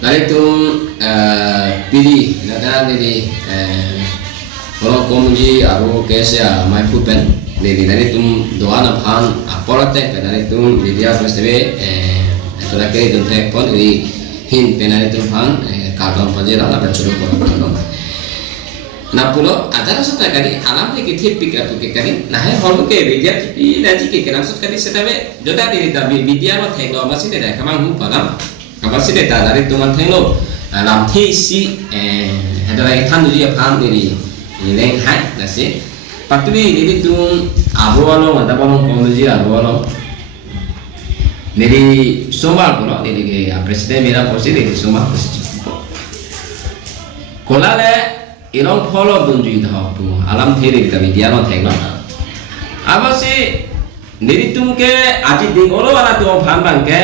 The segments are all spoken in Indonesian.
dari tum pilih nada dari kalau komuji aru kesya mai pupen dari tum doa nahan apolatek dari tum dia pasti itu lagi tum telepon ini hin penari tum han kagam pajera lah bercuru kono na pulo acara sota kali alam ke kiti pikir tu ke kali nah hai holu ke vidya ti nanti ke kenam sot kali setabe joda diri tabi vidya ma thenglo masih deda kamang hu palam kapasi deda dari tuman thenglo làm thi si ada lagi than dia paham diri leng hai nasi patui diri tu abualo mata balong komuji abualo diri somal pulo diri ke presiden mera posi diri somal kolale irong follow dunju dah tu alam theri kita media non thengna apa sih diri tumke aji ding olo wala tu paham bangke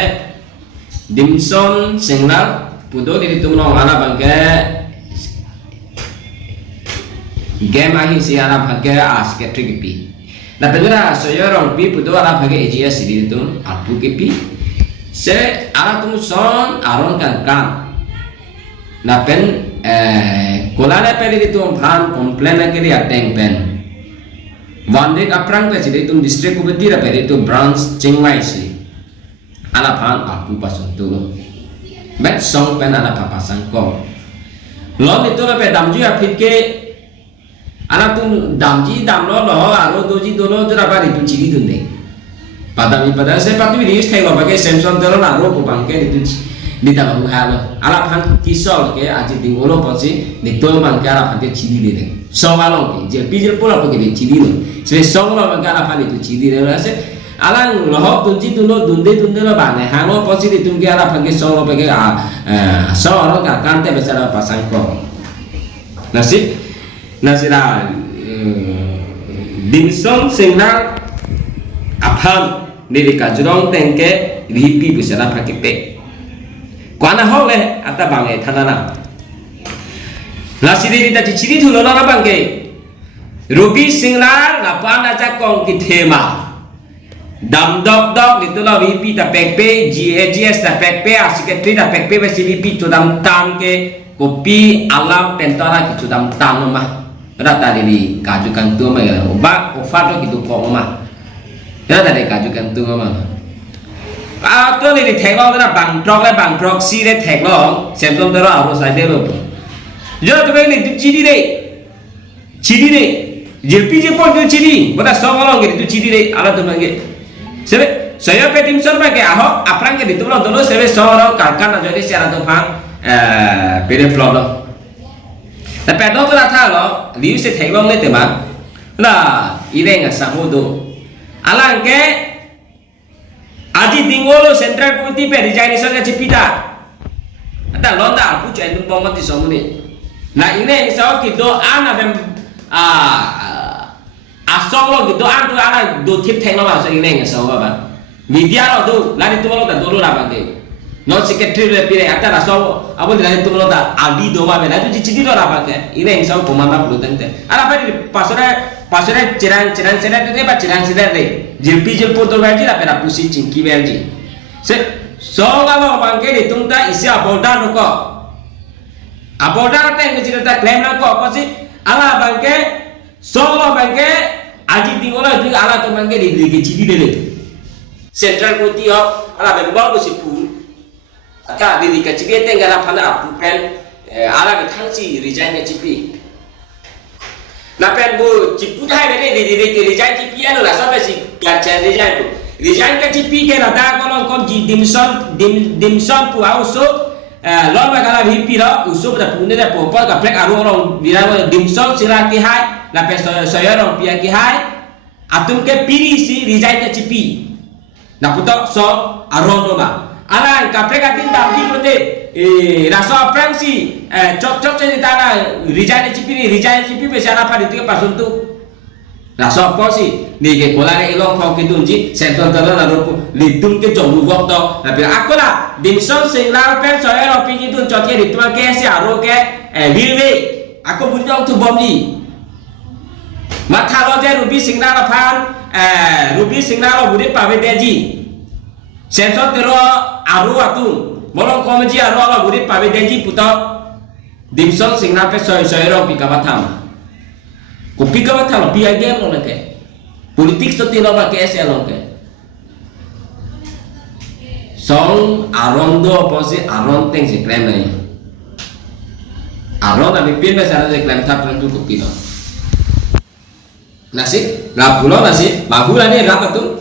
dimson singlar pudo diri tum no wala bangke game ahi si ala bangke aske trikipi na pedra soyorong pi pudo ala bangke AGS diri tum apu kipi se ala tum son aron kan na pen kolana peri di tum phan komplain ke dia teng pen wande aprang pe di tum district kubeti ra peri tu branch chingwai si ala phan apu pasun tu bet song pen ala papasang ko lo itu la pe damji apit ke ala tum damji dam lo aro doji dolo jura bari tu chiri dunde padami pada se patu di stai lo bagai samsung dolo na ro bangke itu di tahu halo ala phan kisol ke aji di olo posi di tol bangke ala phan chiri de song along ke je pijil pola ke de chiri lo se song lo bangke ala phan itu chiri de la se alang loh tunji tulo dunde lo bane hango posi di tungki ala phan ke song lo bagai song lo ka kante besara pasang ko nasi la dimsong singna aphan dari kajurong tengke ripi besara pakai pe kuana hole ata bange thanana nasi diri ta ciri thulo na bangke rubi singla na pa na cha kong ki thema dam dok ditulo ripi ta pekpe GAGS ta pekpe asiketri ta pekpe be ripi to dam tam ke kopi alam pentara ki to dam tam ma rata diri kajukan tu ma ya oba ofato ki to ko ma rata diri kajukan tu ma atau ni theklo na bang trok si le theklo semsom dero aro sai de lo yo to be ni chidi de jelpi je pon tu chidi bota songolong ge tu chidi de ala to mangi sebe saya pe tim sor ba ke aho aprang ge ditu lo dolo sebe soro karkan na jodi siara to phang pere flop lo ta pe do la tha lo liu se theklo le te ma na ireng sa ho do ala ke aji dingolo central committee pe resignation ga cipita ada londa aku cuy itu bomot di somuni nah ini sao kido ana bem asong lo kido an tu ana do tip theng lo ma so ini sao ba media lo tu lari tu lo ta dolo la bangke no secretary le pire ata la so abo lari tu lo ta ali do ba be la tu cicidi lo la bangke ini sao komanda pulu tente ala pa pasore cirang sedar de ba cirang sedar de jilpi jilpo to berji la pera pusi cingki berji se so galo bangke di tungta isi abodan ko abodan te ngi ta claim na ko apa sih ala bangke so lo bangke aji tingola ju ala to bangke di cidi de central committee of ala member ko si pu aka di ka cidi te ngara phana apu pen ala ke thangsi resign ke cipi na pen bu cipu thai ne di resign cipi alo la sa si ya chen resign tu resign ka cipi ke na da kolong kom ji dimson pu auso lo ba kala VP lo uso da pune da popor ka plek aru orang bila dimson sira ki hai la pe saya orang pia ki hai atum ke piri si resign ka cipi na puto so aron no ba ala ka plek atin da ki prote rasa prangsi cok jadi tanah resign cipi besara pada itu pas untuk rasa apa sih nih ke kolare ilong kau kitunji sentor terus lalu lidung ke jauh waktu tapi aku lah dimson singlar pen saya lopi itu coknya di tuan ke si aro ke wilwe aku butuh tu bomni mata lo je rubi singlar lo bude pawe deji sentor terus aro atu Molong komaji aro ala buri pabe deji puto dimson singna pe soy ro pikabatham. Ko pikabatham pi age lo nake. Politik to tino ba ke se lo ke. Song aron do posi aron teng se claim nai. Aron abi pin be sara se claim tap tu ko pino. Nasi, rapulo nasi, bahula ni rapatu.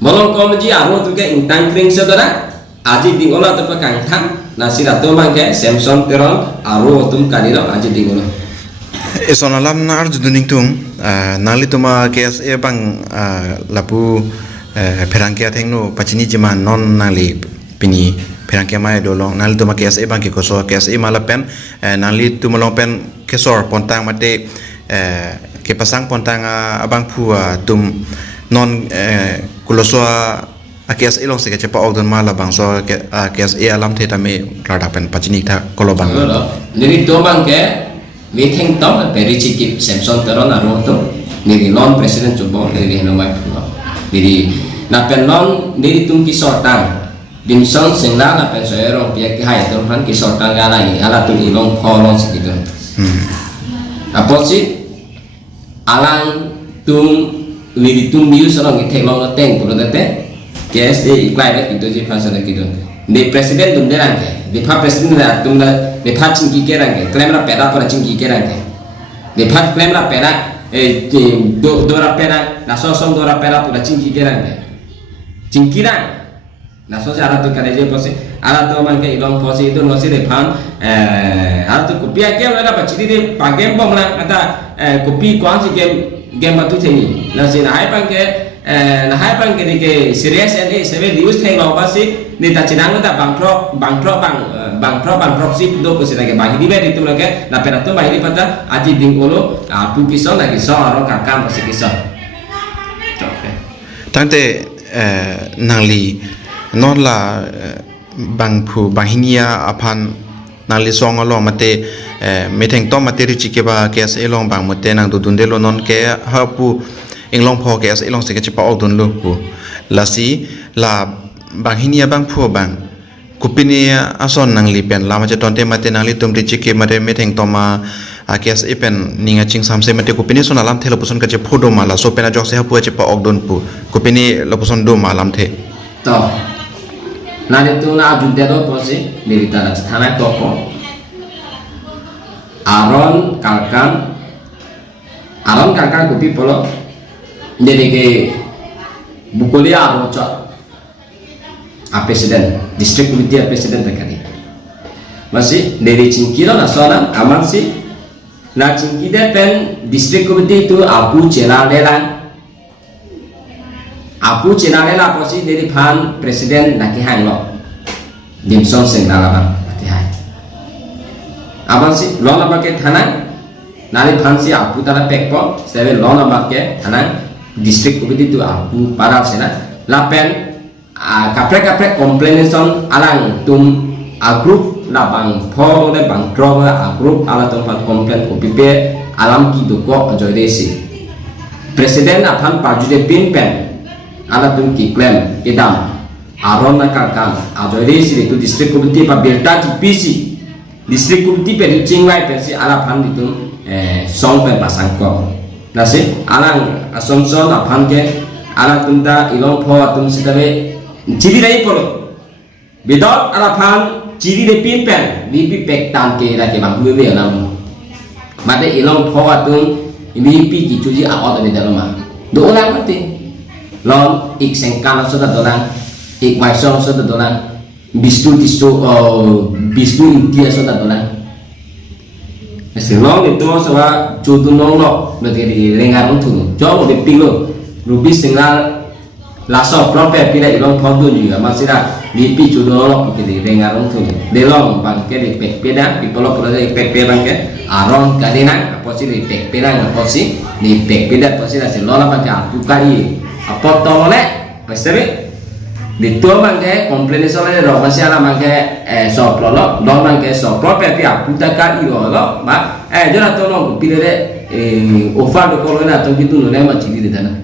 Molong komaji aro tu ke intang kring saudara. Aji dingola tu pakang tham nasi ratu mangke Samson teron aro tum kaniro aji dingola. Esonalam na arju duning tung nali tuma KSA bang lapu perangkia thengno pachini jema non nali pini perangkia mai dolong nali tuma KSA bang ki koso KSA malapen nali tumalong pen kesor pontang mate ke pasang pontang abang pu tum non kuloswa KSA long se cepa ogdon mala bang so KSA alam the tame radapen pachini tha kolobang niri to mangke meeting tom very chikip Samson teron aro to niri non president jobo niri no mai niri na pen non niri tum ki sortang dimson singla na pen soero pia ki hai to han ki sortang ala tu ilong kholong sikitu aposi alang tum niri tum biu sorong ki thelong teng prodate KSA iklai itu je fasa nak itu. Di presiden tum derang ke, di pak presiden dah tum dah di pak cingki kerang ke, klaim la pera pura cingki kerang ke. Di pak klaim la pera, dora pera, nasosong dora pera pura cingki kerang ke. Cingki rang, nasos alat tu kerja posi, alat tu mangke ilong posi itu nasi di pan, alat tu kopi aja lah dapat ciri di pagi bom lah, kata kopi kuang si game batu tinggi, nasi nahai pangke. Nah, hai bang ke serius ini sebe dius theng lo basi ni ta cinang ta bang proxy do ko sira ke bahidi be itu lage na pera to bahidi pata aji ding olo tu kiso na kiso aro kakam pasi kiso tante nangli non la bang phu bahinia apan nangli song lo mate meteng to mate ri chike ba kes elong bang mate nang du dundelo non ke ha pu inglong pho ke as ilong se ke chipa odun lu pu lasi la banghinia bang phu bang kupini ason nang li pen lama che tonte mate nang li tum ri chike mate meteng toma akes ipen ninga ching samse mate kupini sona lam thelo puson ka che phodo mala so pena jok se ha pu che pa odun pu kupini lo puson do malam the to na le tu na ju de do posi milita la thana to ko aron kalkan kupi polo dari ke bukulia arocha presiden district committee presiden terkali masih dari cingkiro nasional aman sih na cingkida pen district committee itu apu celalela apa sih dari pan presiden nak hang lo dimson sing nalaban nak hang aman sih lo nak pakai tanang nari pan sih apu tara pekpo sebe lo nak pakai tanang district committee tu aku para sena lapen kapre complaination alang tum group la bang pho le bang drop group ala tum complain ko pipe alam ki do ko joidesi presiden apan pajude pin pen ala tum ki claim idam aron na kakam joidesi itu district committee pa belta ki pc district committee pen chingwai pen si ala pan itu song pen pasang ko nasi alang asomson apan ke alang tunta ilong pho tum sitabe ciri dai polo bidot alapan ciri de pin pen ni pi pek tan ke la ke bang be alam mate ilong pho tum ni pi ki chuji awat de dalama do olang mate lon ik sengkala so da dolang ik mai so da dolang bistu intia so da dolang Selong itu sawa cutu nonglo nanti di lengan untuk jauh lebih pilo rubis tinggal laso proper pila ilong pondun juga masih dah lipi cutu nonglo di lengan untuk delong bangke di pek peda di polok polok di pek peda bangke aron kadena apa sih di pek peda apa sih di pek peda apa sih nasi lola bangke aku kali apa tolek pasti di tua bangke komplain soalnya roh masih ala bangke soplo lo bangke soplo tapi aku tak kali lo mak jangan tolong pilih offer do kalau na to gitu nolai macam ini dana